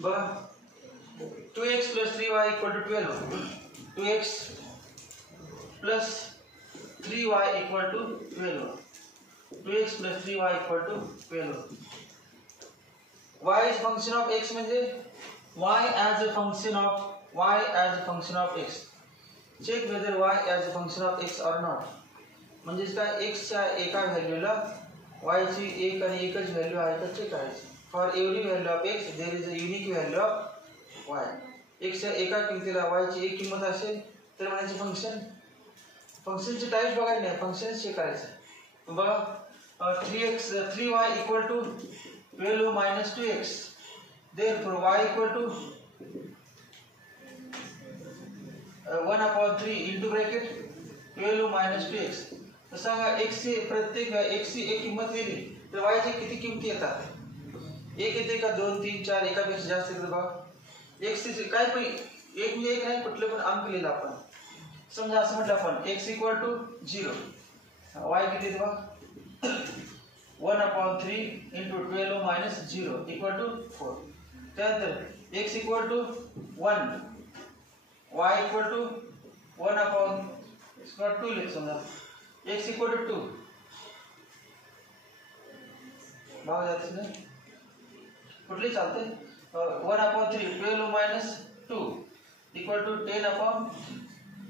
बघा 2x plus 3y equal to 12. 2x plus 3y equal to 12. 2x plus 3y equal to 12. y is function of x म्हणजे y as a function of x. Check whether y as a function of x or not. म्हणजे काय x च्या एका व्हॅल्यूला y ची एक आणि एकच व्हॅल्यू आहे का चेक करायचं. For every value of x there is a unique value of y. x च्या एका किमतीला y ची एक किंमत असेल तर म्हणायचं फंक्शनचे टाइप बघायला नाही, फंक्शन चेक करायचं. बघा 3y equal to 12 minus 2x. Therefore y equal to 1/3 into bracket 12 minus 2x. तर सांगा x ची प्रत्येक x ची एक किंमत दिली तर y ची किती किमती येतात? एक येते का 2 3 4 एकापेक्षा जास्त येतात बघा. x ची काय पण एक म्हणजे एक नाही कुठलं पण अंक लिहिला आपण. समजा असं म्हटलं आपण x equal to 0. y किती येते बघा 1/3 into 12 minus 0 equal to 4. त्यानंतर x equal to 1, y equal to 1/2 लिख समजा x equal to 2. भाग जाते ना कुठली चालते 1/3 12 minus 2 equal to 10/.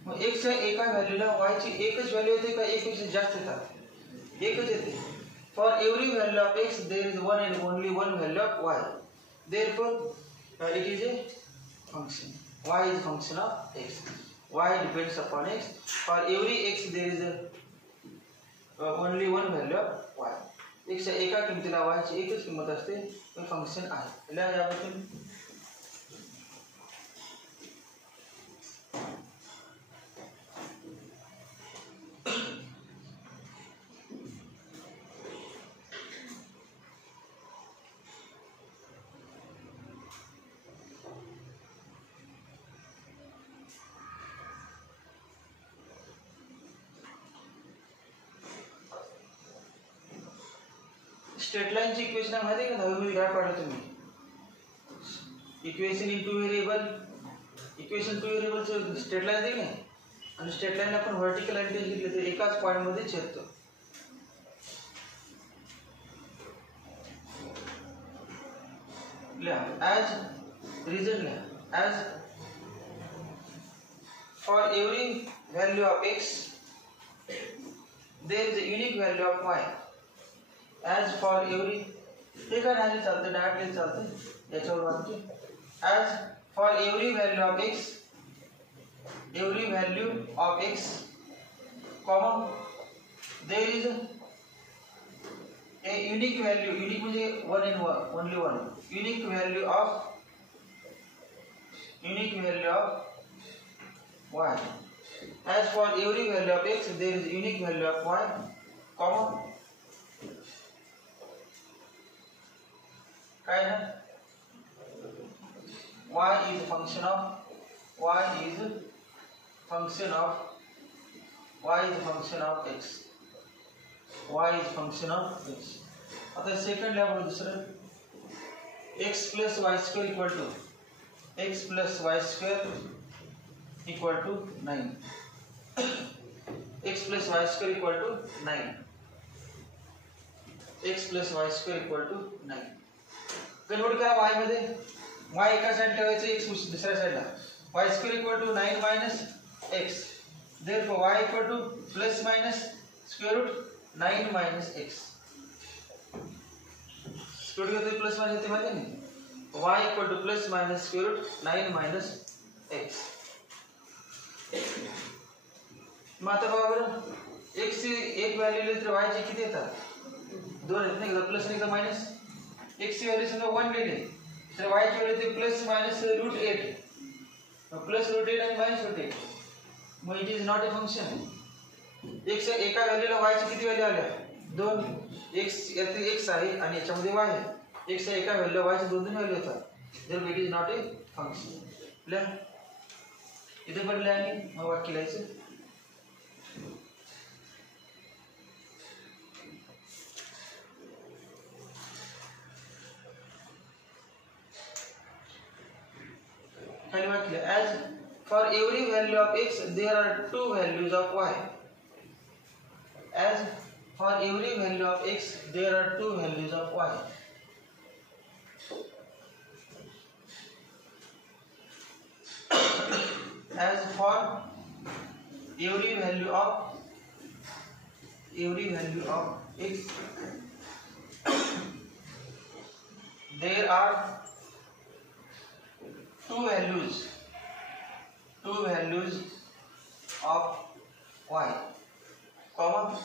मग x च्या एका व्हॅल्यूला y ची एकच व्हॅल्यू येते का एक पेक्षा जास्त येतात? एकच येते. For every value of x there is one and only one value of y. Therefore it is a function. y is function of x. y depends upon x. For every x there is only one value of y. x च्या एका किमतीला y ची एकच किंमत असते हे फंक्शन आहे. याबद्दल straight line ची इक्वेशन माहिती आहे का? 10वी मध्ये काय पाहिलं तुम्ही? Equation in two variable. Equation two variable चं स्ट्रेट लाइन आहे की आणि स्ट्रेट लाइन आपण व्हर्टिकल आणि टेंजंट घेतले तर एकाच पॉइंट मध्ये छेदतो. as reason as for every value of x there is a unique value of y. as for every हे काय नाही चालते डायरेक्टली चालते याच्यावर वाचते. as for every value of x comma there is a unique value. unique म्हणजे one and one only one unique value of y. as for every value of x there is unique value of y comma काय ना y is function of x. आता second level दुसरं x plus y square equal to 9. x plus y square equal to 9. कन्वर्ट करा y मध्ये. y एका साइड ठेवायचं x दुसऱ्या साइडला. y square equal to 9 minus x. Therefore y equal to plus minus square root 9 minus x. Square root plus minus येते माहिती नाही. y equal to plus minus square root 9 minus x. मग आता बघा बरं x ची एक व्हॅल्यू लिहिली तर y ची किती येतात? दोन येत नाही. प्लस आणि मायनस. x ची व्हॅल्यू समजा 1 लिहिली तर y ची व्हॅल्यू येते plus minus root 8. Plus root 8 आणि मायनस रूट 8. मग it is not a function. x च्या एका व्हॅल्यूला y ची किती व्हॅल्यू आल्या? 2. x यातील x आहे आणि याच्यामध्ये y आहे. x च्या एका व्हॅल्यूला y ची दोन व्हॅल्यू येतात. There it is not a function. इथे पडले आणि मग वाक्य लिहायचं. खाली वाटले as for every value of x there are two values of y. As for every value of x there are two values of y. As for every value of x there are two values of y, comma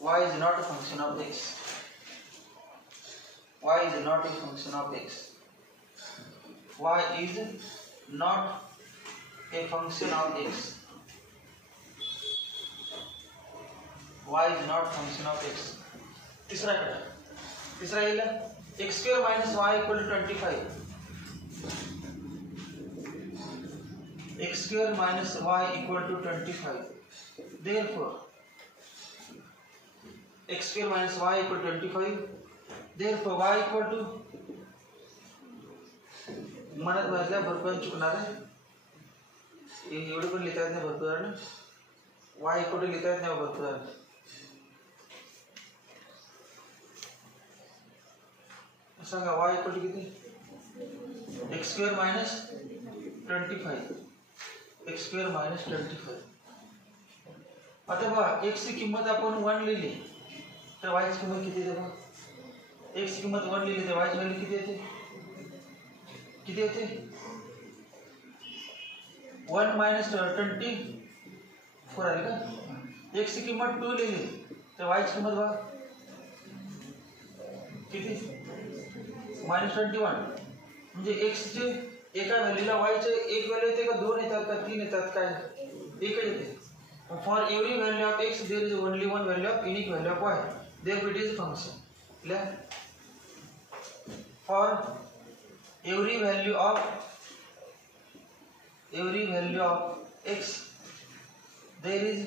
y is not a function of x. Y is not a function of x. Y is not a function of x. Y is not function of x. तीसरा येईल x square minus y equal to 25. X square minus y equal to 25. Therefore, x square minus y equal to 25. Therefore, y equal to मनात भरल्या भरपूर चुकणार आहे. एवढे पण लिहिता येत नाही भरपूर ना. y equal to लिहिता येत नाही भरपूर. सांगा y equal to किती? x square minus 25. x square minus 25. आता बघा x ची किंमत आपण 1 लिहिली तर y ची किंमत किती येते बघा. x ची किंमत 1 लिहिली तर y ची व्हॅल्यू किती येते? 1 minus 24 आली का? x ची किंमत 2 लिहिली तर y ची किंमत बघा किती? -21. म्हणजे x चे एका व्हॅल्यूला y चे एक व्हॅल्यू येते का दोन येतात का तीन येतात काय? एकच येते. For every value of x there is only one value of unique value of y. Therefore it is function. Clear? For every value of x there is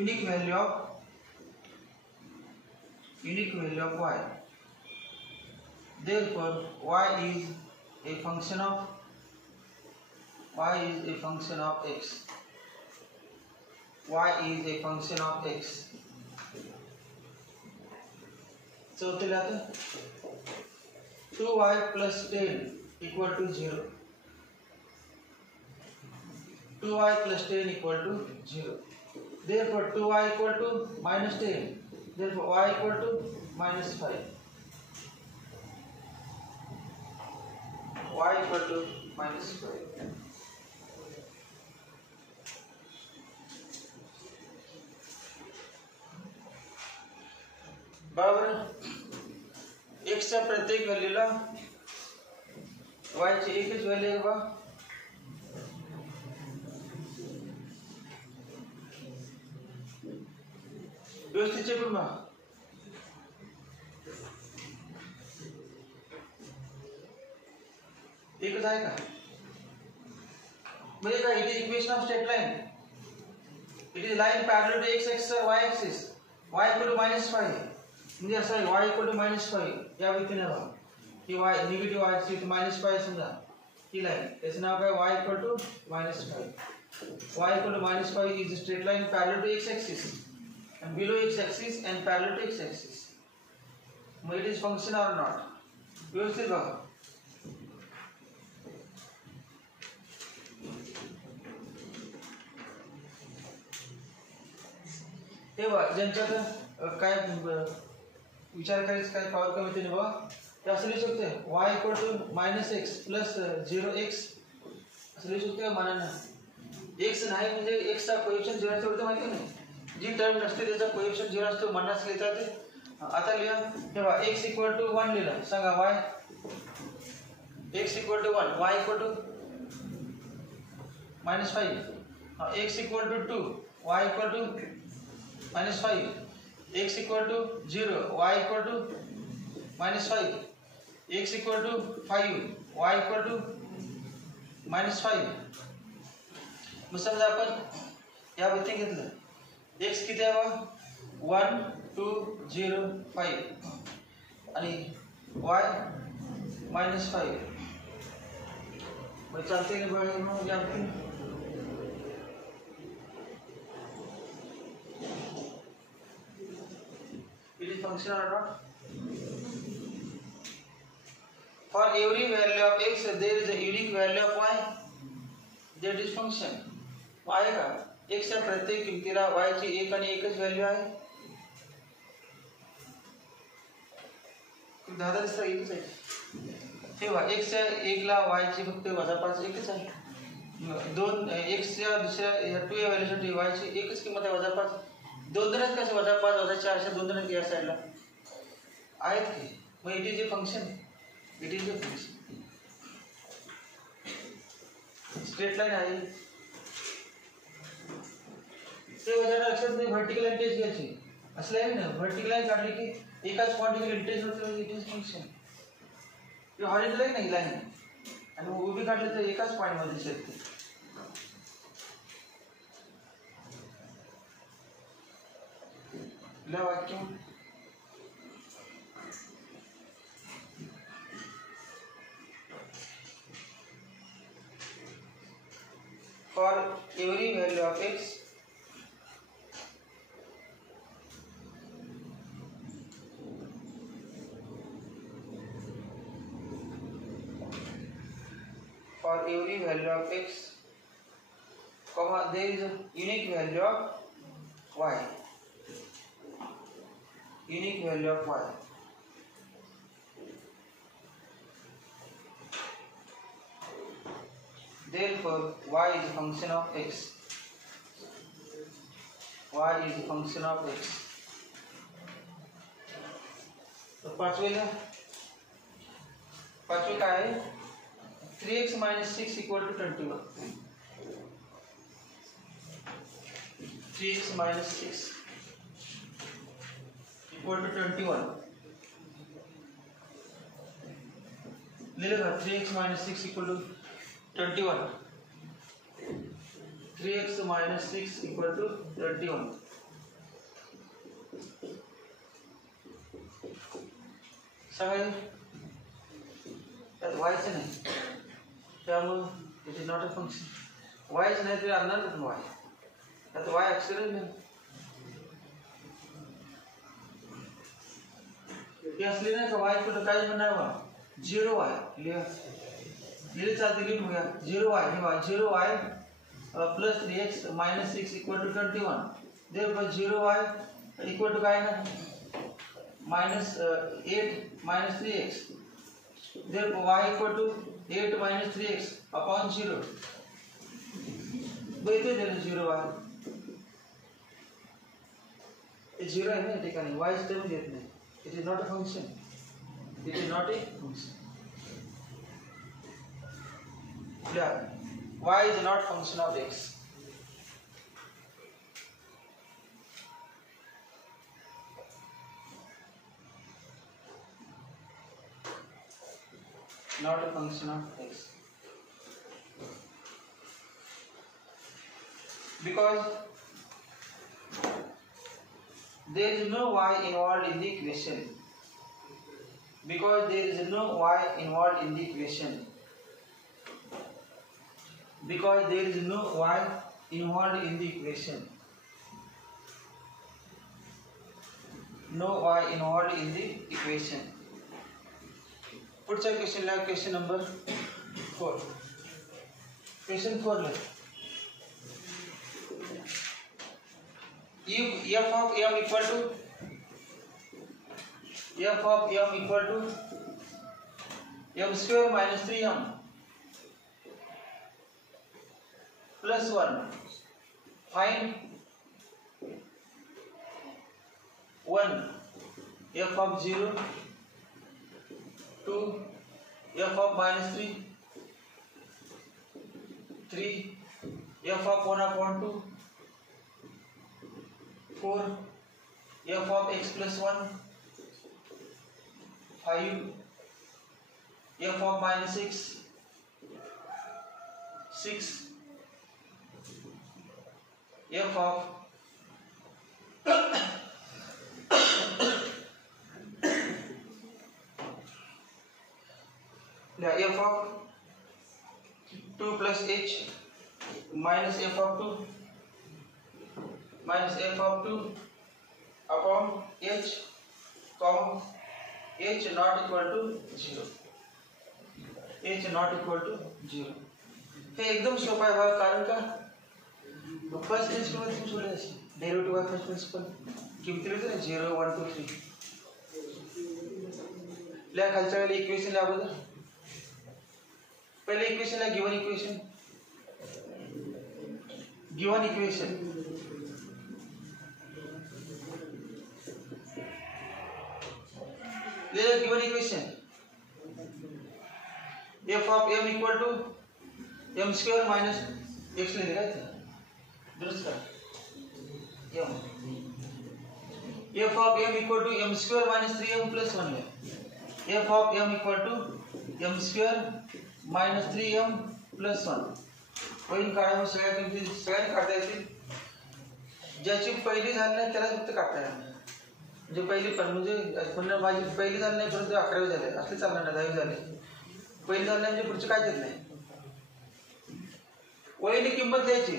unique value of y. Therefore y is a function of x. Y is a function of x. चौथे आता 2y plus 10 equal to 0. 2y plus 10 equal to 0. Therefore 2y equal to minus 10. Therefore y equal to minus 5. Y equal to minus 5. बराबर x च्या प्रत्येक व्हॅल्यूला y ची एकच व्हॅल्यू आहे बा. व्यवस्थित चेक करून बघा. एकच आहे का? म्हणजे काय? It is equation of straight line. It is line parallel to x axis or y axis. y equal to -5. म्हणजे असं आहे y equal to -5 या व्यक्तीने बघा की y निगेटिव्ह y ची -5 समजा ही लाइन. त्याचं नाव काय? y equal to -5. y equal to -5 is a straight line parallel to x axis and below x axis and parallel to x axis. Mug it is function or not? व्यवस्थित बघा. हे बघा ज्यांच्यात काय विचार करायचं काय पॉवर कमी होते बघा ते असं लिहू शकते y equal to -x plus 0x असं लिहू शकते मानानं. x नाही म्हणजे x चा कोएफिशिएंट 0 असतो माहिती नाही. जी टर्म नसते त्याचा कोएफिशिएंट 0 असतो मनास लिहिता ते. आता लिहा हे बघा x equal to 1 लिहिलं. सांगा y x equal to 1 y equal to -5. x equal to 2 y equal to -5. x equal to 0 y equal to -5. x equal to 5 y equal to -5. मग समजा आपण या व्यक्ती घेतलं x किती आहे बा 1 2 0 5 आणि y -5 मग चालते ना बघा मग यात it is function or not. For every value of x there is a unique value of y, that is function. आहे का x च्या प्रत्येक किमतीला y ची एक आणि एकच व्हॅल्यू आहे. दादा दिसतं एकच आहे तेव्हा x च्या 1 ला y ची फक्त -5 एकच आहे. 2 x च्या दुसऱ्या 2 या व्हॅल्यूसाठी y ची एकच किंमत आहे -5. दोन दोन कसे -5 -4 अशा दोन दोन या साईडला आहेत की मग it is a function. It is a function. Straight line आहे ते वजाला लक्षात नाही. व्हर्टिकल लाईन टेस्ट घ्यायची असलं आहे ना. व्हर्टिकल लाईन काढली की एकाच पॉइंटवर इंटेज होतं. It is function. हे हॉरिझॉन्टल लाईन नाही लाईन आणि उभी काढली तर एकाच पॉइंटमध्ये दिसते. वाक्य for every value of x for every value of x comma there is a unique value of y. Unique value of y. Therefore, y is a function of x. Y is a function of x. तो पांचवेला पांचवे काय आहे 3x - 6 = 21. 3x - 6 equal to 21. ले लेगा 3x - 6 equal to 21. 3x - 6 equal to 21. सगळे त्यात y नाही त्यामुळे it is not a function. y नाही तर आणणार नाही y. त्यात y अक्षरच नाही. ते असले नाही का y कुठं काय म्हणणार बा 0y लिहा लिहिले चालते लिहून बघा 0y हे बघा 0y plus 3x minus 6 equal to 21. Therefore 0y equal to काय ना minus 8 minus 3x. Therefore y equal to 8 minus 3x upon 0. बघितलं त्याने 0y हे 0 आहे ना या ठिकाणी y टर्म घेत नाही. It is not a function. It is not a function. Yeah. Y is not function of x. Not a function of x. Because there is no y involved in the equation. Because there is no y involved in the equation. Because there is no y involved in the equation. No y involved in the equation. पुढचा question ला question number 4. Question 4 ला if f of m equal to m square minus 3m plus 1 find 1 f of 0 2 f of minus 3 3 f of 1 upon 2 4 f of x plus 1 5 f of minus 6 f of f of 2 plus h minus f of 2 upon h comma h not equal to 0. h not equal to 0. हे एकदम सोपं आहे बघा, कारण का first principal मध्ये तुम्ही सोडले असेल डेरिव्हेटिव्ह बाय फर्स्ट प्रिन्सिपल किमती लिहितो ना 0 1 2 3. आपल्या खालच्या वेळेला इक्वेशन लिहा अगोदर. पहिले इक्वेशन लिहा गिवन इक्वेशन लिहा given equation f of m equal to m square minus x लिहिले काय ते दुरुस्त करा. f of m equal to m square minus 3m plus 1 लिहा. f of m equal to m square minus 3m plus 1 होईल. काढा सगळ्या किमती सगळ्यांनी काढता येतील. ज्याची पहिली झाली नाही त्याला फक्त काढता येणार. म्हणजे पहिली पण म्हणजे पुन्हा माझी पहिली झाली नाही परंतु 11वी झाले असले चालणार नाही. 10वी झाले पहिली झाली नाही म्हणजे पुढचे काय देत नाही. वहीने किंमत द्यायची.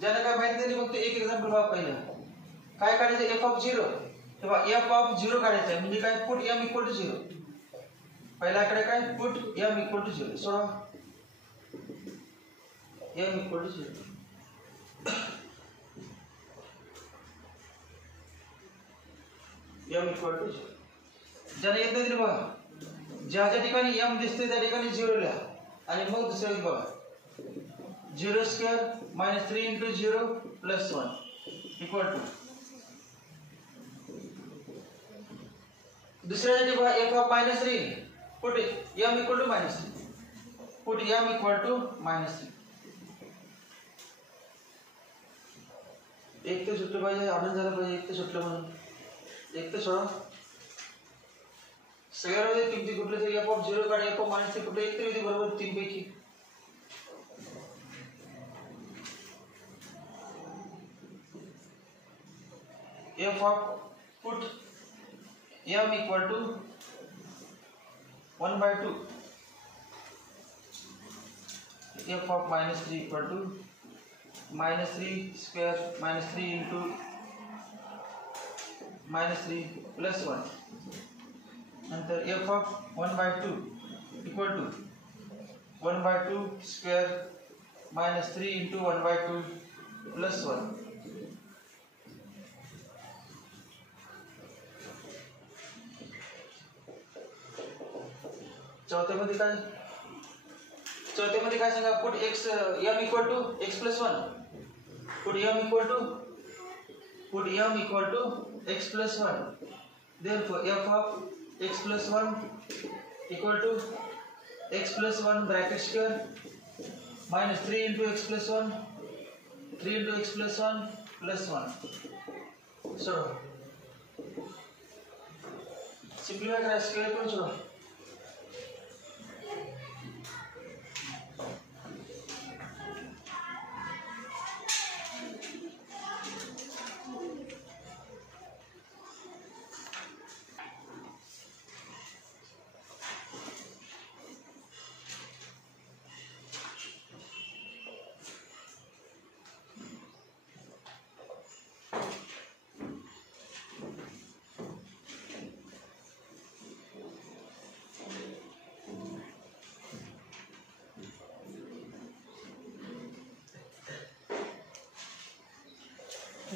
ज्यांना काय माहिती नाही फक्त एक एक्झाम्पल बघा. पहिलं काय काढायचं f of 0 तेव्हा f of 0 काढायचं म्हणजे काय पुट m equal to 0. पहिल्याकडे काय put m equal to 0 soda m equal to 0. m equal to 0 ज्याने येत नाही बघा. ज्या ज्या ठिकाणी m दिसते त्या ठिकाणी 0 लिहा आणि मग दुसऱ्या बघा 0 स्क्वेअर minus 3 into 0 plus 1 equal to दुसऱ्या साठी बघा f of -3 put m equal to -3 put m equal to -3. एक तर सुटलं पाहिजे आनंद झाला पाहिजे. एक तर सुटलं म्हणून एक तर सोडा. सगळ्यामध्ये किमती कुठले तरी f of 0 काढा f of -3 कुठले एक तरी बरोबर 3 पैकी. f of put m equal to 1/2 f of -3 equal to -3 square -3 into -3 plus 1 नंतर f of 1/2 equal to 1/2 square -3 into 1/2 plus 1. चौथ्यामध्ये काय सांगा put x m equal to x plus 1 put m equal to x plus 1 therefore f of x plus 1 equal to x plus 1 bracket square minus 3 into x plus 1 3 into x plus 1 plus 1. So simplify करा स्क्वायर करून सोडा.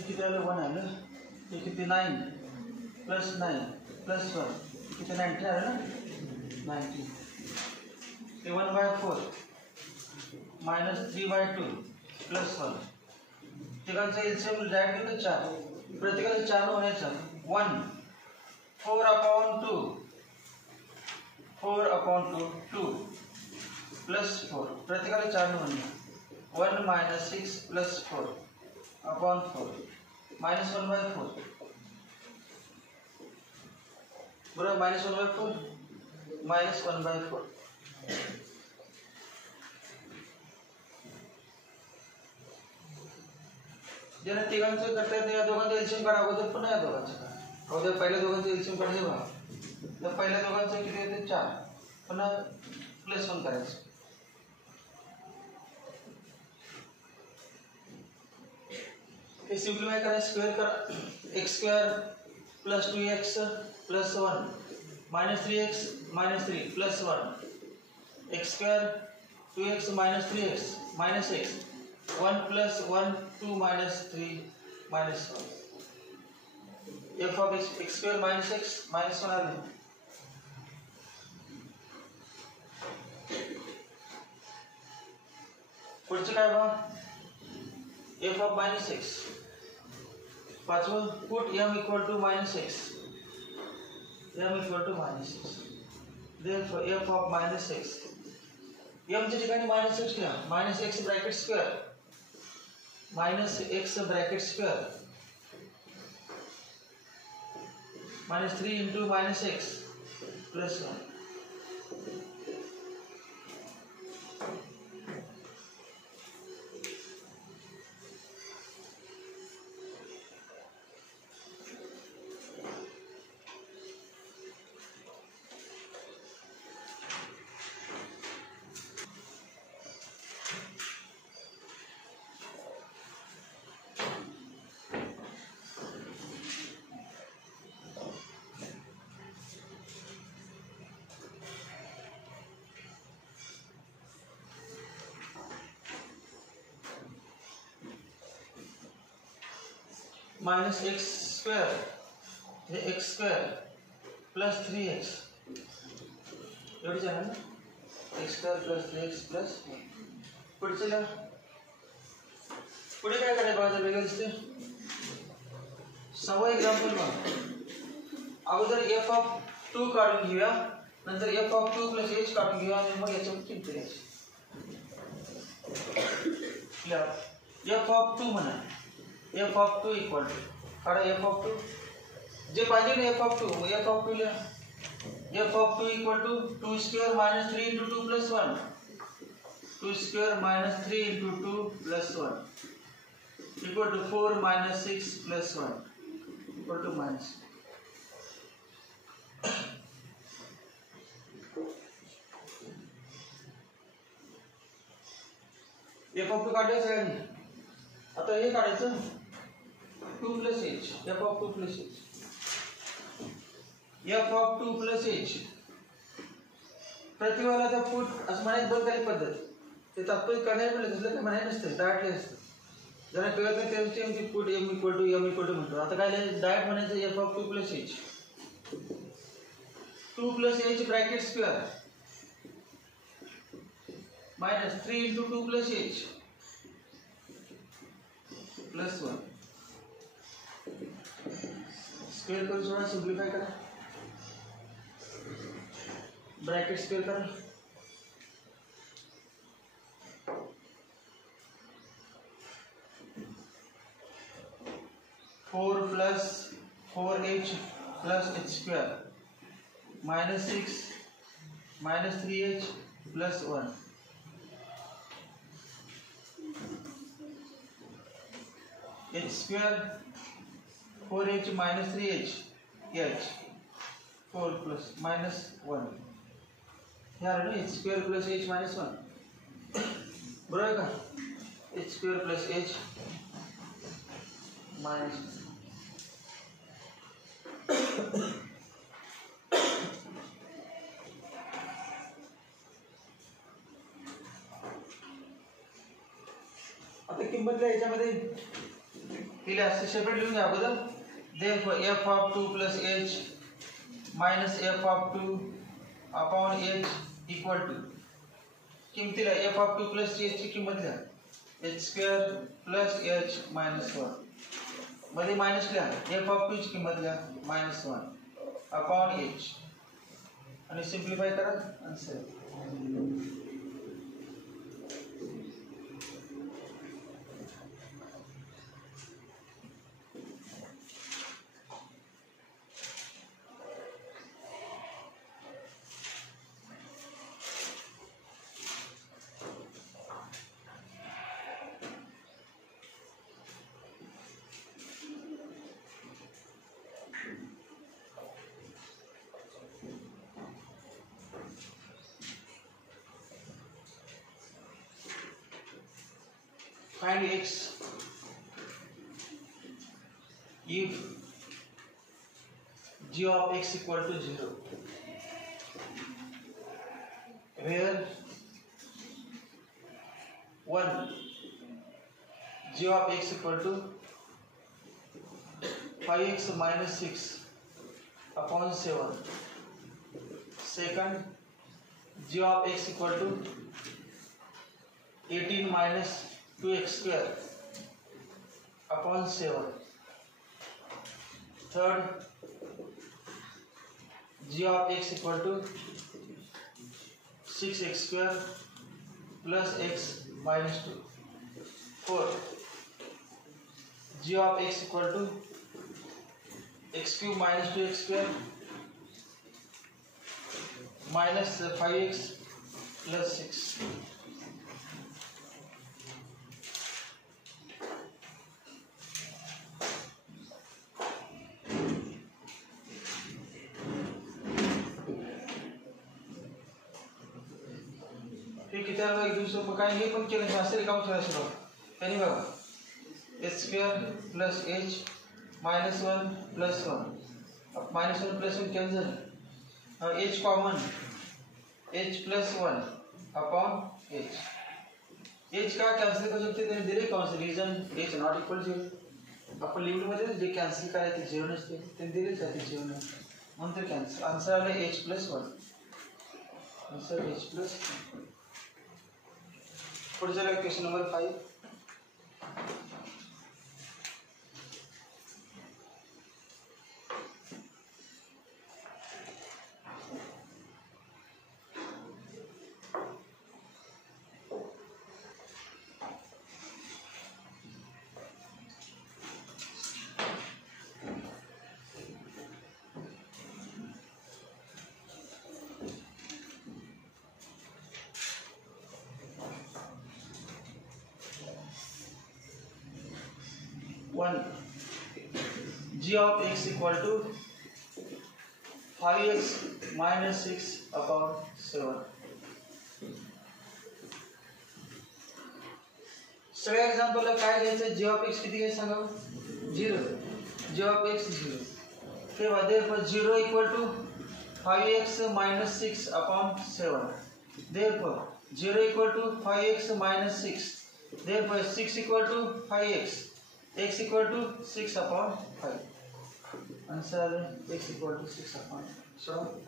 किती आलं 1 आलं. हे किती 9 plus 9 plus 1 किती 19 आलं ना 19. ते 1/4 minus 3/2 plus 1 तिघांचा एलसीएम डायरेक्ट केलं 4. प्रत्येकाला 4 होण्याचा 1 4/2 2 plus 4 प्रत्येकाला 4 होणार 1 minus 6 plus 4 upon 4 minus 1/4 बरोबर minus 1/4 minus 1/4 ज्यांना तिघांचं करता येत नाही या दोघांचं एलसीएम काढा. अगोदर पुन्हा या दोघांचं काढा. अगोदर पहिल्या दोघांचं एलसीएम काढा. तर पहिल्या दोघांचं किती येते 4 पुन्हा +1 करायचं. हे सिम्प्लिफाय करा, स्क्वेअर करा. X square plus 2x plus 1 minus 3x minus 3 प्लस 1 x square 2x minus 3x minus x 1 plus 1 2 माइनस 3 माइनस 1 f of x square minus x minus 1 आले. पुढचं काय बघा, f of minus x. पाचवं, put m equal to minus x. m equal to minus x. Therefore f of minus x. m च्या ठिकाणी minus x लिहा. minus x bracket square minus x bracket square minus 3 into minus x plus 1. Minus x square हे x square plus 3x एवढीच आहे ना. X square plus 3x plus पुढचं पुढे काय करायचं बघा, वेगळं दिसते. 6 एक्झाम्पल बघा. अगोदर f ऑफ 2 काढून घेऊया, नंतर f ऑफ 2 प्लस h काढून घेऊया आणि मग याच्यावर किती द्यायची. f ऑफ 2 म्हणा, f ऑफ 2 इक्वल टू काढा f ऑफ 2 जे पाहिजे ना f ऑफ 2 लिहा. f of 2 equal to 2 square minus 3 into 2 plus 1 2 square minus 3 into 2 plus 1 equal to 4 minus 6 plus 1 equal to minus. f of 2 काढायचं सगळ्यांनी. आता हे काढायचं 2 plus h f of 2 plus h f of 2 plus h. प्रतिवाला तर पुट असं म्हणायचं दोन काही पद्धत. ते तात्पुरती करण्यात पडले तसलं काही म्हणायला नसतं, डायरेक्टली असतं. जरा कळत नाही त्यांची आमची पुट m इक्वल टू म्हणतो. आता काय डायरेक्ट म्हणायचं f of 2 plus h 2 plus h bracket square minus 3 into 2 plus h plus 1 स्क्वेअर करून थोड़ा सिंप्लिफाई करा, ब्रैकेट स्क्वेअर करा. Four plus 4h plus h square minus 6 minus 3h plus 1 h square 4h minus 3h h 4 plus minus 1 यार ना h square plus h minus 1 बरोबर का. h square plus h minus आता किंमत याच्यामध्ये दिली असते सेपरेट लिहून घ्या अगोदर. therefore f of 2 plus h minus f of 2 upon h equal to किमतीला f of 2 plus h ची किंमत लिहा h square plus h minus 1 मध्ये माइनस लिहा f of 2 ची किंमत लिहा माइनस 1 अपॉन h आणि सिंप्लिफाय करा answer. find x if g of x equal to 0, where 1 g of x equal to 5x minus 6 upon 7. Second, g of x equal to 18 minus 2x square upon 7. Third, g of x equal to 6x square plus x minus 2. Fourth, g of x equal to x cube minus 2x square minus 5x plus 6. फिर किती वेळा दिवस काय हे पण केलं असेल काम करायचं बघा त्यांनी बघा h square plus h minus 1 plus 1 minus 1 plus 1 cancel h common h plus 1 upon h का कैंसिल करू शकते त्यांनी दिले कॉन्स रीजन h नॉट इक्वल 0 आपण लिमिट मध्ये जे कॅन्सल करायचे 0 नसते ते दिलेच आहे 0 म्हणून ते कॅन्सल आन्सर आले h plus 1 answer h plus 1 पुढे चला question number 5 1 g of x equal to 5x minus 6 upon 7. सगळ्या एक्झाम्पलला काय घ्यायचं g of x किती घ्यायचं सांगा 0 g of x 0 तेव्हा therefore 0 equal to 5x minus 6 upon 7. therefore 0 equal to 5x minus 6 therefore 6 equal to 5x x equal to 6 upon 5. Answer x equal to 6 upon 5. So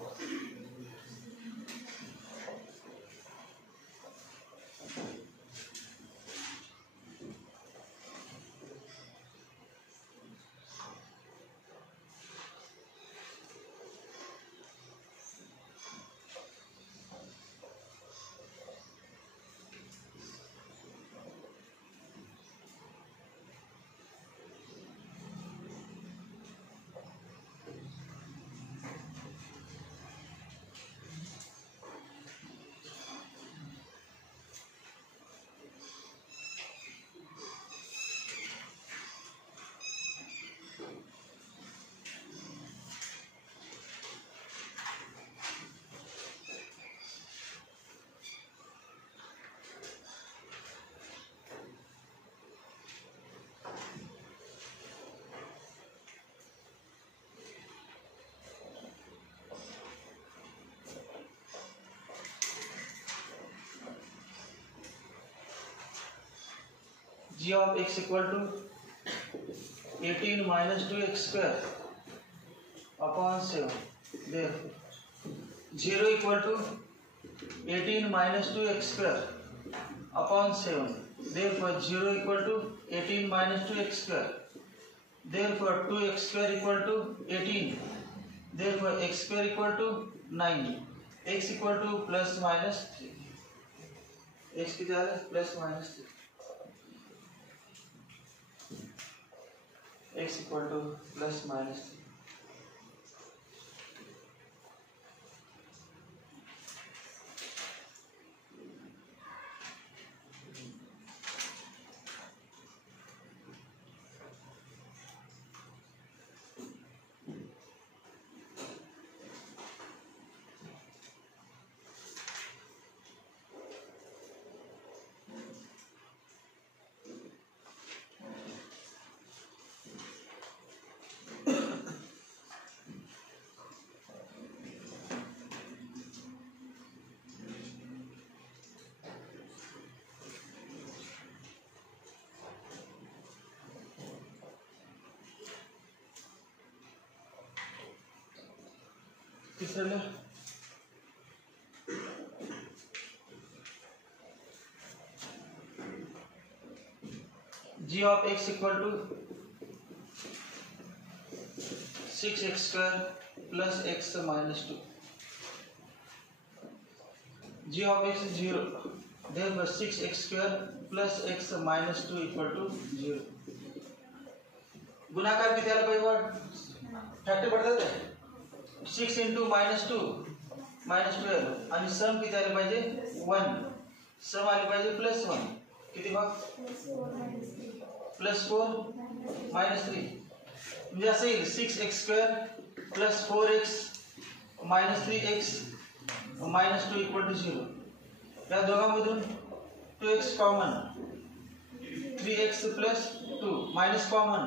g of x equal to 18 minus 2x square upon 7. Therefore 0 equal to 18 minus 2x square upon 7. Therefore 0 equal to 18 minus 2x square. Therefore 2x square equal to 18. Therefore x square equal to 9. X equal to plus minus 3. X की जगह plus minus 3. X equal to plus minus 3. तिसऱ्याला g of x equal to 6x square plus x minus 2. g of x is 0. Therefore 6x square plus x minus 2 equal to 0. गुणाकार किती आला पाहिजे? फॅक्टर पडतात काय? 6 into -2 -12 आणि सम किती आले पाहिजे? 1. सम आले पाहिजे +1. किती भाग? +4 -3. म्हणजे असं येईल 6x square plus 4x minus 3x minus 2 equal to 0. या दोघांमधून 2x common, 3x plus 2 minus common,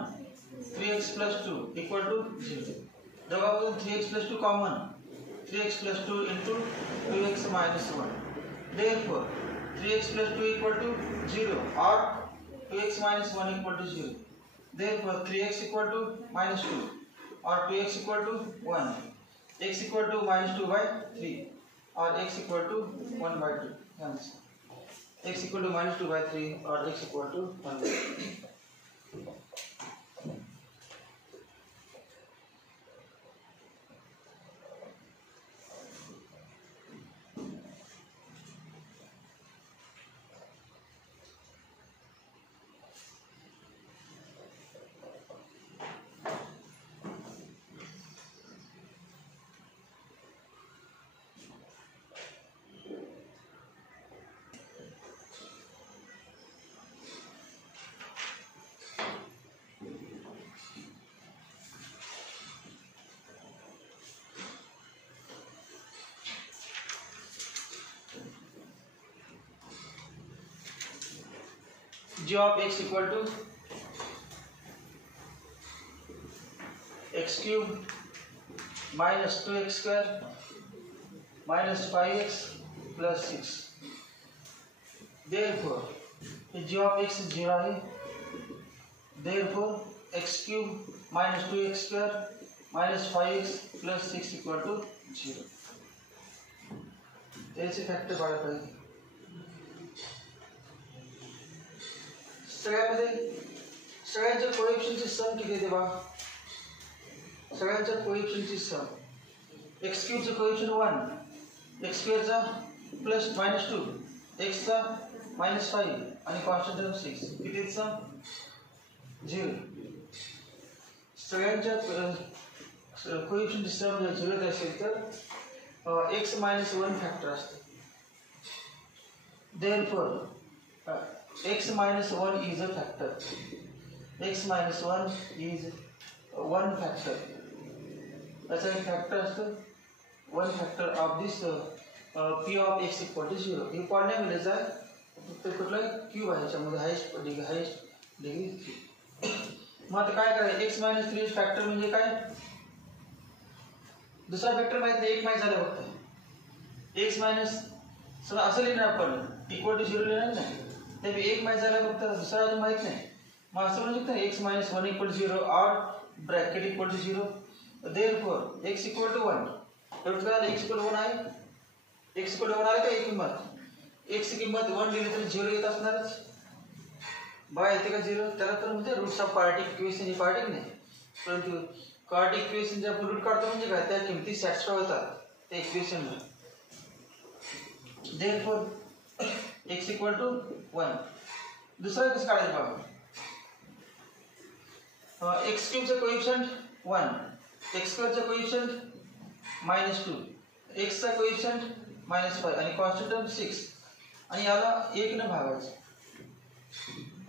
3x plus 2 equal to 0. दोघांमधून 3x plus 2 common, 3x plus 2 into 2x minus 1. Therefore 3x plus 2 equal to 0 or 2x minus 1 equal to 0. Therefore 3x equal to -2 or 2x equal to 1. X equal to -2 by 3 or x equal to 1 by 2. Answer. X equal to -2 by 3 or x equal to 1 by 2. G of x equal to x cube minus 2x square minus 5x plus 6. Therefore G of x is 0 है. Therefore x cube minus 2x square minus 5x plus 6 equal to 0. ऐसे फैक्टर बाहर पड़ेंगे. सगळ्यांच्या कोएफिशियंटची सम किती येते बघा. सगळ्यांच्या कोएफिशियंटची सम x क्यूबचं कोएफिशियंट 1, x स्क्वेअरचा प्लस -2, x चा -5 आणि कॉन्स्टंट टर्म 6. किती सम? 0. सगळ्यांच्या कोएफिशियंटची सम जर 0 असेल तर x -1 फॅक्टर असते. Therefore x minus 1 is a factor. X minus 1 is one factor. That's a factor असतो. One factor of this p of x equal to 0. हे पॉलिनॉमियल आहे. तर कुठला क्यूब आहे याच्यामध्ये हायेस्ट डिग्री. मग आता काय करायचं? x minus 3 फॅक्टर म्हणजे काय? दुसरा फॅक्टर माहित नाही, एक माहित झालं फक्त. x minus असं लिहिणार आपण इक्वल टू 0 लिहिणार नाही. तर एक माहित झाला फक्त, दुसरा अजून माहित नाही. मग असं म्हणू शकतो x minus 1 equal to 0 or bracket equal to 0. Therefore x equal to 1. एवढं काय x equal to 1 आहे? x equal to 1 आले का एक किंमत? x ची किंमत 1 लिहिली तर 0 येत असणारच. बघा येते का 0? त्याला तर म्हणजे रूट्स ऑफ क्वाड्रॅटिक इक्वेशन ही क्वाड्रॅटिक नाही, परंतु क्वाड्रॅटिक इक्वेशन जे आपण रूट काढतो म्हणजे काय, त्या किमती सॅटिस्फाय होतात त्या इक्वेशनला. Therefore x equal to 1. दुसरा कसं काढायचं बघा. x क्यूबचं कोएफिशियंट 1, x स्क्वेअरचं कोएफिशियंट -2, x चा कोएफिशियंट -5 आणि कॉन्स्टंट टर्म 6 आणि याला 1 ने भागायचं.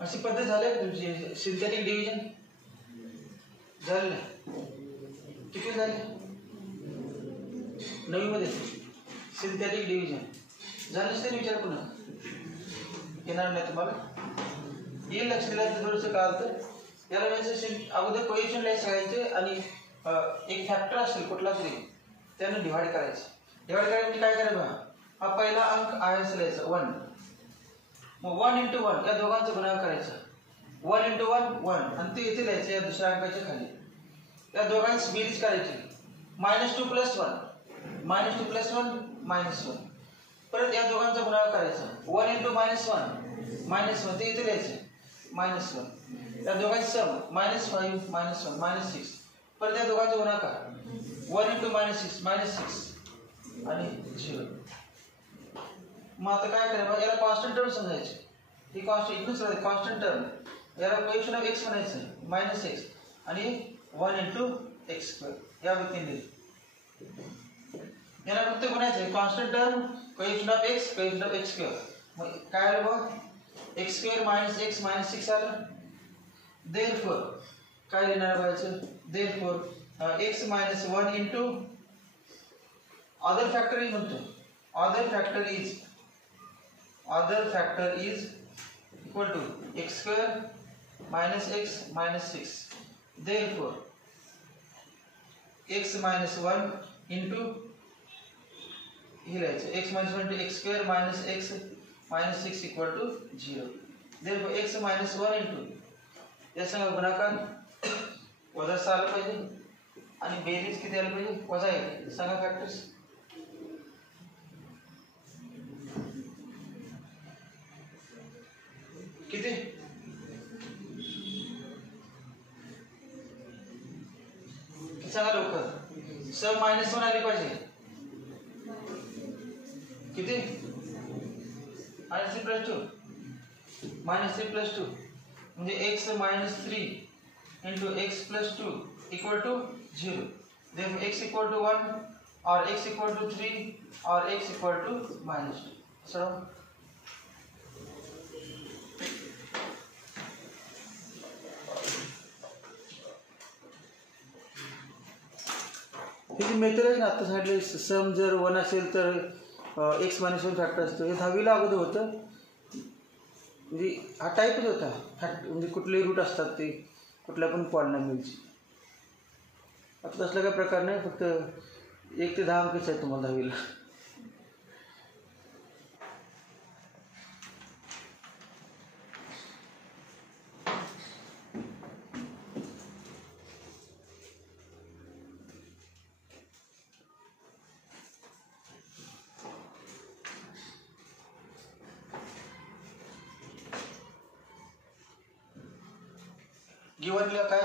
अशी पद्धत झाली तुमची सिंथेटिक डिव्हिजन झालं. किती झाले? 9वी मध्ये सिंथेटिक डिव्हिजन झालीच ते. विचार पुन्हा येणार नाही तुम्हाला. हे लक्ष दिलं थोडंसं काल तर याला म्हणजे अगोदर कोएफिशियंट लिहायचे सगळ्यांचे आणि एक फॅक्टर असेल कुठला तरी त्यानं डिवाइड करायचं. डिवाइड करायचं म्हणजे काय करायचं बघा. हा पहिला अंक आहे असं लिहायचा 1. मग 1 into 1 या दोघांचा गुणाकार करायचा. 1 into 1 1 आणि ते इथे लिहायचं या दुसऱ्या अंकाच्या खाली. या दोघांची बेरीज करायची. -2 + 1 -2 + 1 -1. परत या दोघांचा गुणाकार करायचा. 1 × -1 ते इथे लिहायचं -1. या दोघांचे सम -5 -1 -6. परत या दोघांचा गुणाकार 1 × -6 आणि 0. मग आता काय करायचं, याला कॉन्स्टंट टर्म समजायची. ही कॉन्स्टंट टर्म याला कोएफिशिएंट ऑफ x म्हणायचं -x आणि 1 × x². या व्यक्तीने याला फक्त गुणायचं constant term coefficient of x². मग काय आलं बघ, x² - x - 6 आलं. देअरफॉर काय लिहिणार पाहिजे, therefore x - 1 × other factor is म्हणतो. Other factor is equal to x² - x - 6. Therefore x - 1 × हे लिहायचं x - 1 × x² - x - 6 = 0. देअरफॉर x - 1 × या संग गुणाकार वजा 6 आलं पाहिजे आणि बेरीज किती आलं पाहिजे, वजा 1. सांगा फॅक्टर्स. किती, सांगा लवकर. सम -1 आली पाहिजे. किती, -3 + 2 म्हणजे x - 3 × x + 2 = 0. Therefore x = 1 or x = 3 or x = -2. So ही मेथड आहे ना आता सांगितलं. सम जर 1 असेल तर x - 1 फॅक्टर असतो. हे 10वीला अगोदर होतं. म्हणजे हा टाईपच होता. म्हणजे कुठलेही रूट असतात ते कुठल्या पण पॉलिनॉमियलची. आता तसला काही प्रकार नाही, फक्त 1 ते 10 अंकच आहे तुम्हाला 10वीला. गिव्हनला काय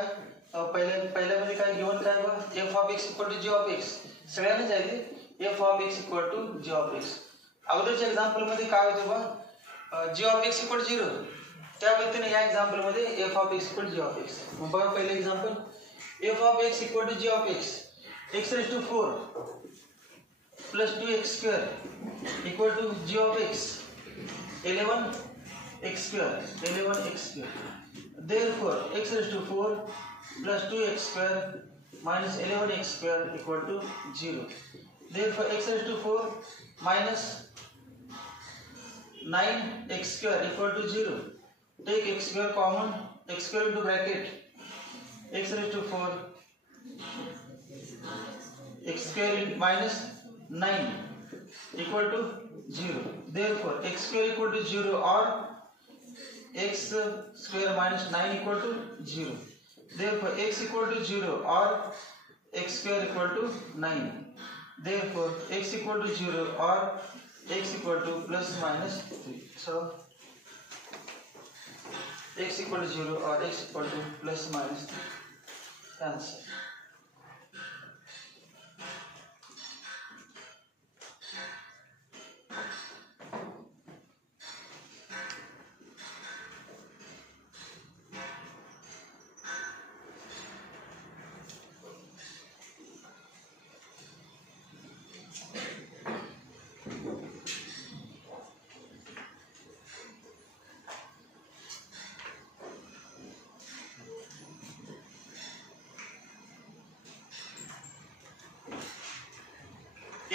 पहिल्यामध्ये काय गिव्हन काय बघ, f(x) = g(x). सगळ्यांना जायचे f(x) = g(x). अगोदरच्या एक्झाम्पल मध्ये काय होतं बघ, g(x) = 0. त्या व्यक्तीने या एक्झाम्पल मध्ये f(x) = g(x). मग बघा पहिलं एक्झाम्पल, f(x) = g(x). x⁴ + 2x² = g(x). 11x². Therefore x⁴ + 2x² - 11x² = 0. Therefore x⁴ - 9x² = 0. Take x² common, x² into bracket, x⁴ x² - 9 = 0. Therefore x² = 0 or x² - 9 = 0. Therefore x = 0 or x² = 9. Therefore x = 0 or x = ±3. So x = 0 or x = ±3. Answer.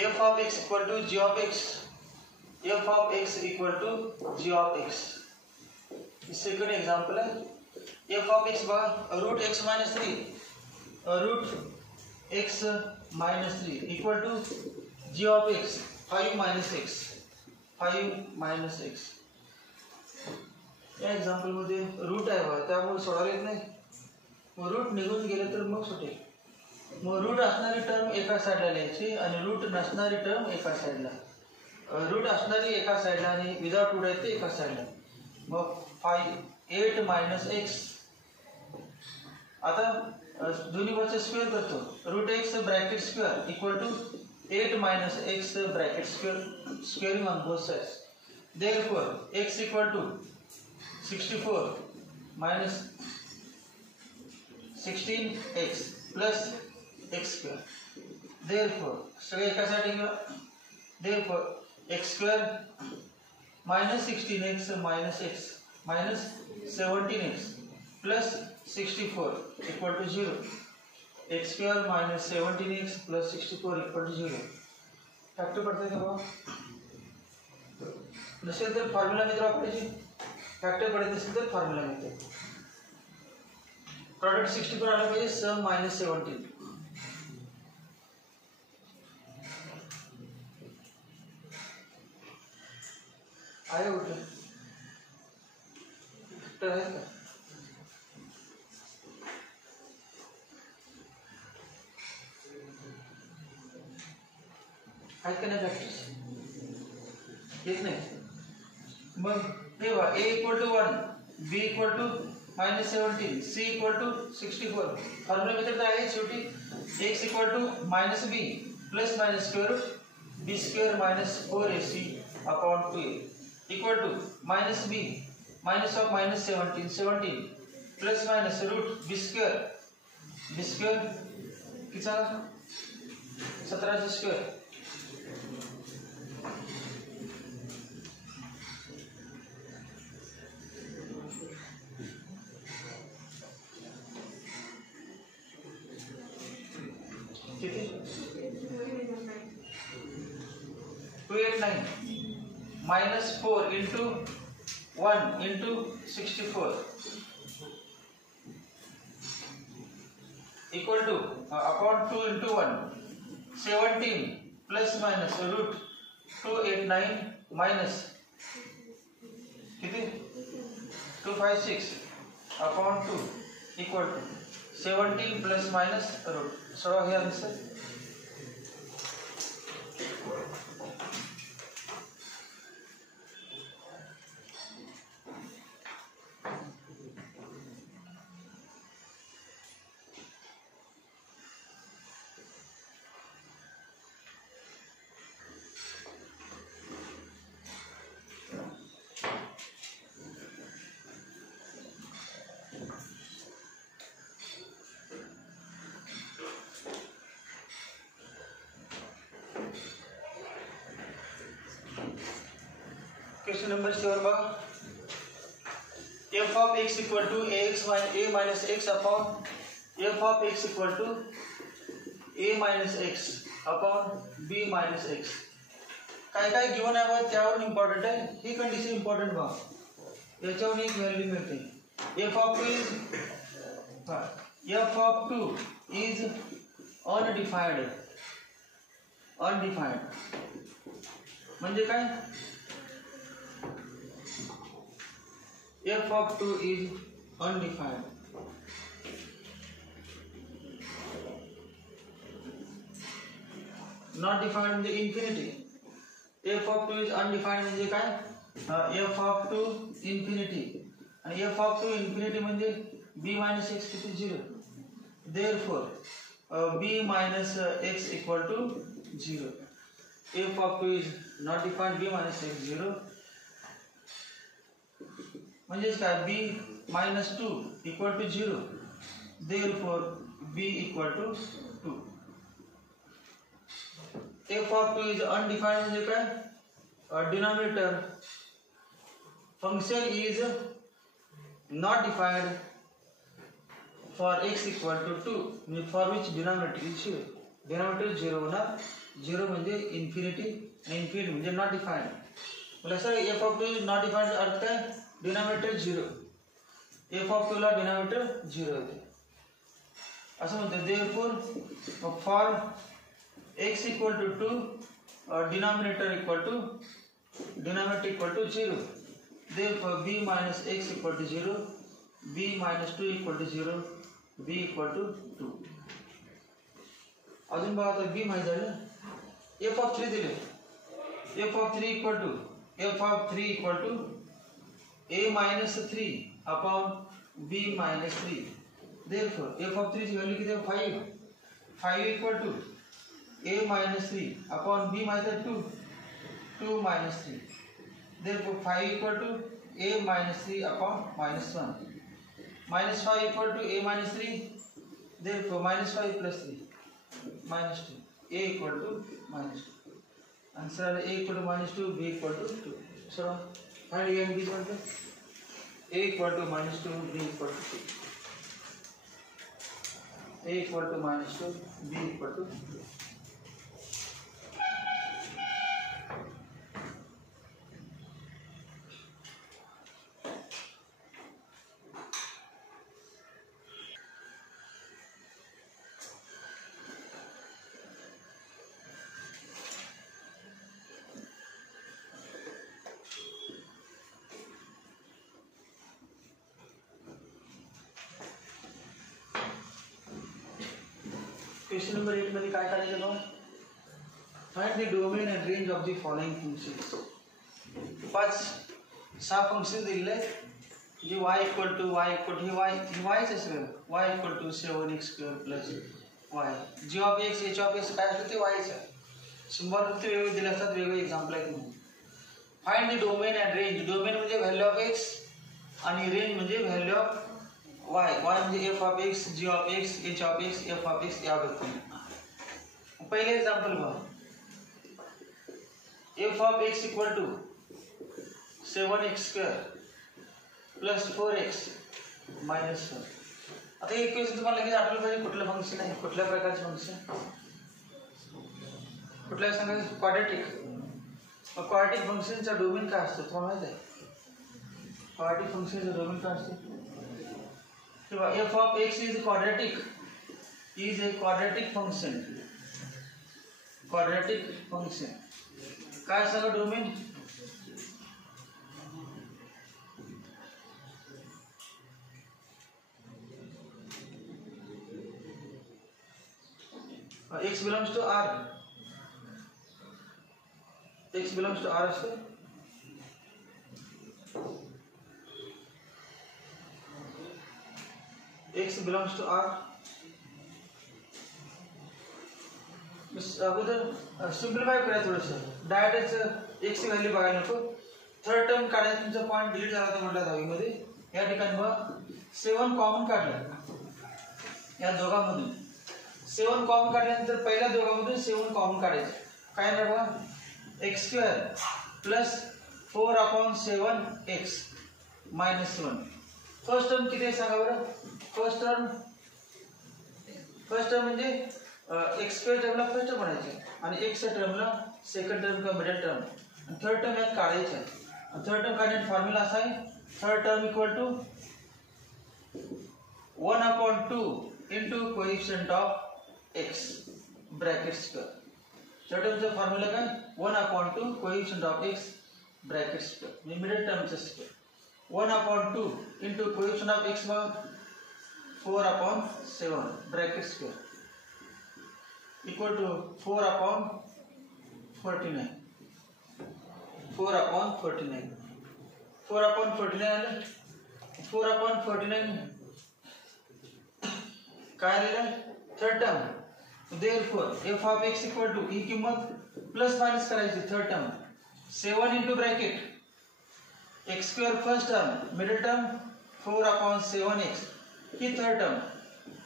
f(x) = g(x). f(x) = g(x). Second example है, f(x) बघा, √x - 3 √x - 3 = g(x). 5 - x. या एक्झाम्पल मध्ये रूट आहे बघा, त्यामुळे सोडवता येत नाही. रूट निघून गेले तर मग सुटेल. मग रूट असणारी टर्म एका साईडला लिहायची आणि रूट नसणारी टर्म एका साईडला. रूट असणारी एका साईडला आणि विदाउट रूट आहे ते एका साईडला. मग 8 मायनस एक्स. आता दोन्ही बाजूचे स्क्वेअर करतो. Root x bracket square equal to 8 minus x bracket square, squaring on both sides. Therefore x equal to 64 minus 16x plus x square. Therefore सगळे एका साइड घेऊ. Therefore x square minus 16x minus x minus 17x plus 64 equal to 0. x square minus 17x plus 64 equal to 0. फॅक्टर पडतंय का बाबा? नसेल तर फॉर्म्युला मध्ये वापरायची. फॅक्टर पडत नसेल तर फॉर्म्युला मध्ये. प्रोडक्ट 64 आलं पाहिजे. सम मायनस 17 आहे. उठलं फॅक्टर आहे का? आहे का नाही फॅक्टर्स? येत नाही. मग तेव्हा a equal to 1, b equal to minus 17, c equal to 64. Formula method आहे शेवटी. x equal to minus b plus minus square root b square minus 4ac upon 2a equal to minus b minus of minus 17 plus minus root b square किती 17चा square किती 289 minus 4 into 1 into 64 equal to upon 2 into 1 17 plus minus root 289 माइनस किती 256 upon 2 equal to 17 plus minus root. So हे answer. Question number 7 बघा. f of x equal to a minus x upon f of x equal to a minus x upon b minus x. काय काय गिवन आहे बघा, त्यावर इम्पॉर्टंट आहे. ही condition important बघा. याच्यावर एक व्हॅल्यू मिळते. f of 2 is undefined. म्हणजे काय? f of 2 is undefined. Not defined म्हणजे infinity. f of 2 is undefined म्हणजे काय? f of 2 infinity आणि f of 2 infinity म्हणजे b minus x किती 0. Therefore b minus x equal to 0. f of 2 is not defined, b minus x 0. म्हणजेच काय b minus 2 equal to 0. Therefore b equal to 2. f of 2 is undefined म्हणजे काय? Denominator function is not defined for x equal to 2. For which denominator is 0. Denominator 0 होणार. 0 म्हणजे infinity आणि infinity म्हणजे not defined. म्हणजे sir f of 2 is not defined अर्थ काय? Denominator 0. f of 2 ला डिनॉमिनेटर 0 होते असं म्हणतात. therefore for x equal to 2 denominator equal to 0. therefore b minus x equal to 0, b minus 2 equal to 0, b equal to 2. अजून बघा तर बी माहिती झालं. एफ ऑफ 3 दिले. F of 3 equal to a minus 3 upon b minus 3. Therefore f of 3 ची व्हॅल्यू किती आहे 5 equal to a minus 3 upon b minus 2 minus 3. Therefore 5 equal to a minus 3 upon minus 1. Minus 5 equal to a minus 3. Therefore minus 5 plus 3 minus 2. A equal to minus 2. Answer a equal to minus 2, b equal to 2. So find a and b equal to a equal to minus 2, b equal to 2. A equal to minus 2, b equal to 2. Question number 8 मध्ये काय करायचं बघा. Find the domain and range of the following functions. 6 function दिलेले आहेत जे y equal to y चे सगळं y equal to 7x² plus y. g of x h of x काय असतं ते y चं. 100 वेगळे दिले असतात, वेगळे एक्झाम्पल आहेत म्हणून. Find the domain and range. Domain म्हणजे व्हॅल्यू ऑफ x आणि रेंज म्हणजे व्हॅल्यू ऑफ y. y म्हणजे f of x, g of x, h of x, f of x या बद्दल. पहिले एक्झाम्पल बघा. f of x equal to 7x² plus 4x minus 1. आता एक क्वेश्चन तुम्हाला लगेच आठवलं पाहिजे कुठलं फंक्शन आहे, कुठल्या प्रकारचे फंक्शन, कुठल्या सांगायचं क्वाड्रॅटिक. मग क्वाड्रॅटिक फंक्शनचा डोमेन काय असतं तुम्हाला माहिती आहे? क्वाड्रॅटिक फंक्शनचं डोमेन काय असतं? f of x is quadratic function. Quadratic function. काय सांगा domain? x belongs to R. x belongs to R असतो. x belongs to R. अगोदर सिम्प्लिफाय करा थोडंसं. डायरेक्ट x ची व्हॅल्यू बघायला नको. थर्ड टर्म काढायचा तुमचा पॉईंट डिलीट झाला होता म्हटलं 10वी मध्ये. या ठिकाणी बघा 7 कॉमन काढलं. या दोघांमधून 7 कॉमन काढल्यानंतर पहिल्या दोघांमधून 7 कॉमन काढायचं. काय नाही बघा x² plus 4/7x minus 1. First term किती आहे सांगा बरं. फर्स्ट टर्म म्हणजे x² टर्मला फर्स्ट टर्म म्हणायचे आणि x टर्मला सेकंड टर्म किंवा मिडल टर्म आणि थर्ड टर्म यात काढायचं आहे. थर्ड टर्म काढण्याचा फॉर्म्युला असा आहे. Third term equal to 1/2 into coefficient of x bracket square. Third टर्मचा फॉर्म्युला काय 1/2 coefficient of x bracket square म्हणजे मिडल टर्मचा square. 1/2 into coefficient of x बघा 4/7 ब्रॅकेट स्क्वेअर इक्वल टू 4/49. 4/49 आलं. 4/49 काय आलेलं third term. Therefore f of x equal to ही किंमत प्लस मायनस करायची. Third term 7 into bracket x² first term middle term 4/7x ही थर्ड टर्म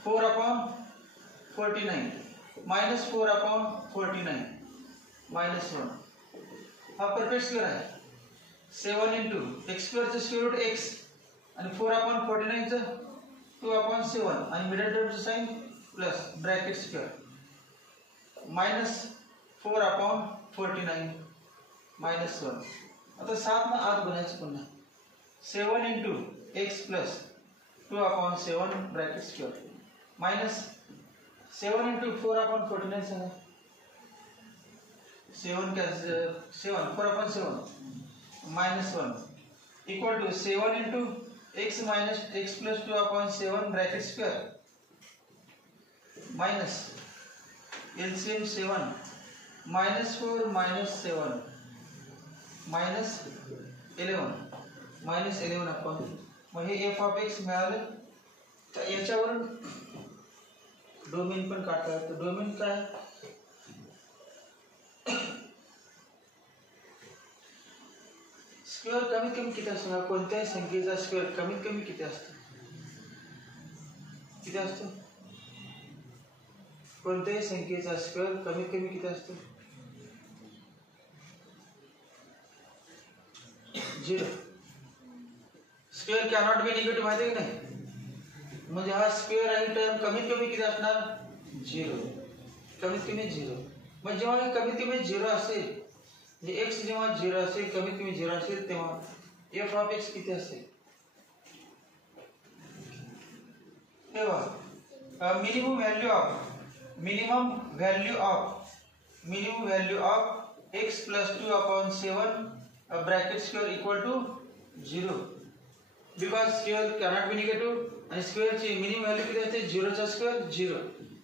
4/49 मायनस 4/49 मायनस 1 हा perfect square आहे. 7 इंटू x² चं स्क्वेअर रूट x आणि 4/49 चं 2/7 आणि मिडल टर्मचं sign plus bracket square minus 4/49 minus 1. आता 7 ना आत बनायचं पुन्हा 7 into x plus 2/7 bracket square minus 7 into 4/49 सांगा 7 4/7 minus 1 equal to 7 into x minus x plus 2/7 bracket square minus LCM 7 -4 -7 -11 आपण मग हे f ऑफ x मिळालं. तर याच्यावरून डोमेन पण काढता येतं. डोमेन काय स्क्वेअर कमीत कमी किती असतो. कोणत्याही संख्येचा स्क्वेअर कमीत कमी किती असतो. किती असतो. कोणत्याही संख्येचा स्क्वेअर कमीत कमी किती असतो. 0. स्क्वेअर कॅनॉट बी निगेटिव्ह माहिती आहे की नाही. म्हणजे हा स्क्वेअर आणि टर्म कमीत कमी किती असणार 0. कमीत कमी 0. मग जेव्हा हे कमीत कमी 0 असेल म्हणजे x जेव्हा 0 असेल कमीत कमी 0 असेल तेव्हा f ऑफ x किती असेल. तेव्हा minimum value of x plus 2/7 bracket square equal to 0 because square cannot be negative आणि स्क्वेअर ची मिनिमम व्हॅल्यू किती असते 0 चा स्क्वेअर 0.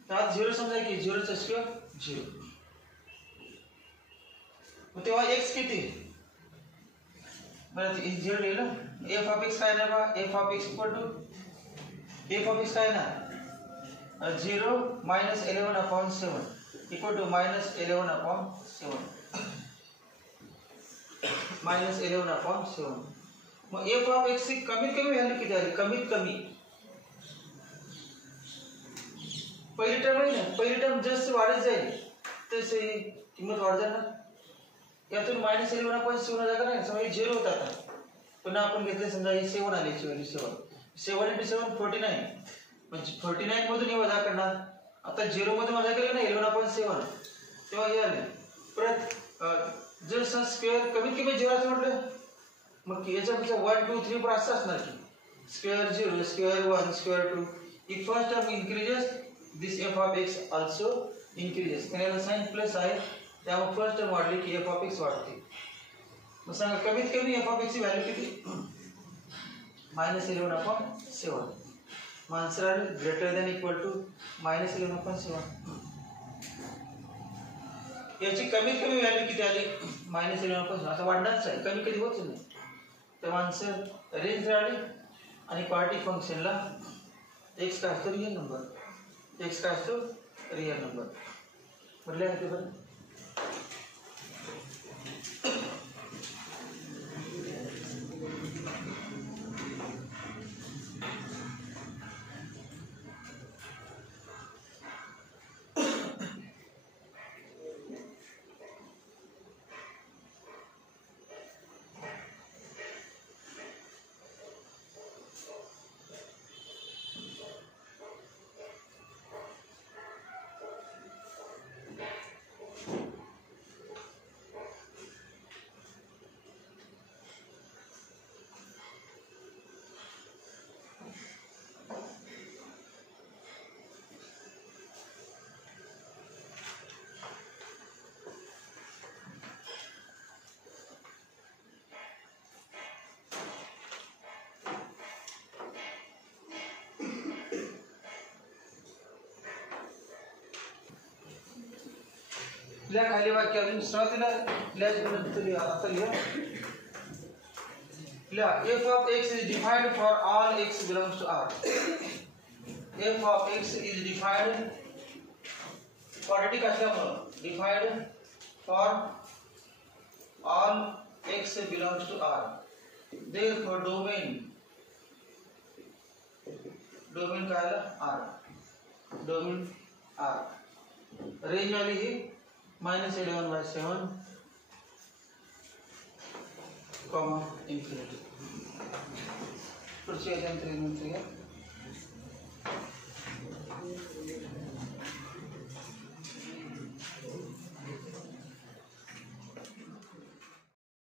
तर आज 0 समजा की 0 चा स्क्वेअर 0. मग तेव्हा x किती बरं 0 लिहिलं. f ऑफ x काय ना बा f ऑफ x काय ना 0 -11/7 equal to -11/7 -11/7. Mug f of x ची कमीत कमी व्हॅल्यू किती आली. कमीत कमी पहिली टर्म आहे ना. पहिली टर्म जस्ट वाढत जाईल तसे किंमत वाढ जाणार. यातून -11/7 जागा नाही समजा 0 होता. आता पुन्हा आपण घेतले समजा हे 7 आले. 7 × 7 49 म्हणजे 49 मधून हे वजा करणार. आता 0 मधून वजा केलं ना 11/7 तेव्हा हे आले. परत जर स्क्वेअर कमीत कमी 0 असं म्हटलं मग याच्यापेक्षा 1 2 3 4 असं असणार की स्क्वेअर 0 स्क्वेअर 1 स्क्वेअर 2 if first term increases this f of x also increases. त्याला साइन प्लस आहे त्यामुळे फर्स्ट टर्म वाढली की f of x वाढते. मग सांगा कमीत कमी f of x ची व्हॅल्यू किती -11/7. आन्सर आहे ग्रेटर दॅन इक्वल टू -11/7. याची कमीत कमी व्हॅल्यू किती आली -11/7. आता वाढणारच आहे कमी कधी होत नाही. तर आन्सर रेंज आली आणि पार्टी फंक्शनला x काय असतो रियल नंबर. x काय असतो रियल नंबर म्हटलं आहे ते बरं. लिहा खाली वाक्य अजून सुरुवातीला लिहायचं आता लिहा f of x is defined for all x belongs to R. f of x is defined quadratic असल्यामुळे defined for all x belongs to R. Therefore domain काय आला R. domain R. रेंज वाली ही -11/7 कॉमा इन्फिनिटी. पुढची याच्यानंतर